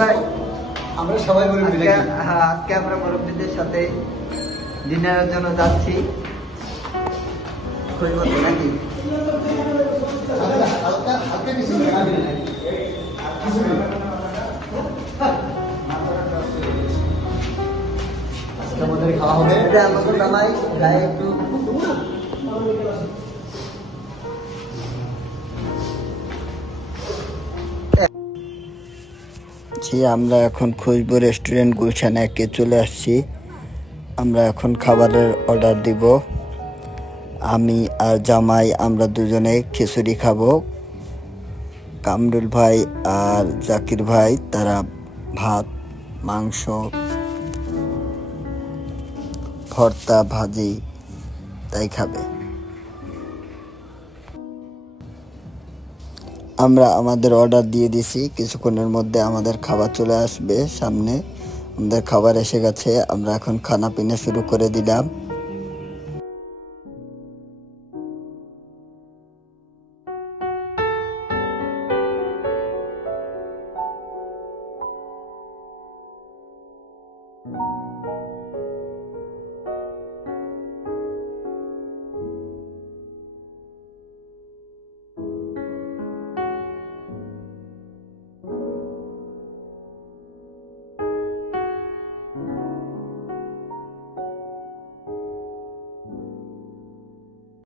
ভাই আমরা সবাই মুরব্বি নাকি? হ্যাঁ, আজকে আমরা মুরব্বিদের সাথে ডিনারের জন্য যাচ্ছি খৈবতে নাকি? আজকে আমাদের খাওয়া হবে আমাকে নামাই গায়ে একটু জি, আমরা এখন খুশবু রেস্টুরেন্ট গুলশান একে চলে আসছি। আমরা এখন খাবারের অর্ডার দিব। আমি আর জামাই আমরা দুজনে খিচুড়ি খাবো। কামরুল ভাই আর জাকির ভাই তারা ভাত, মাংস, ভর্তা, ভাজি তাই খাবে। আমরা আমাদের অর্ডার দিয়ে দিছি, কিছুক্ষণের মধ্যে আমাদের খাবার চলে আসবে সামনে। আমাদের খাবার এসে গেছে, আমরা এখন খানা পিনা শুরু করে দিলাম।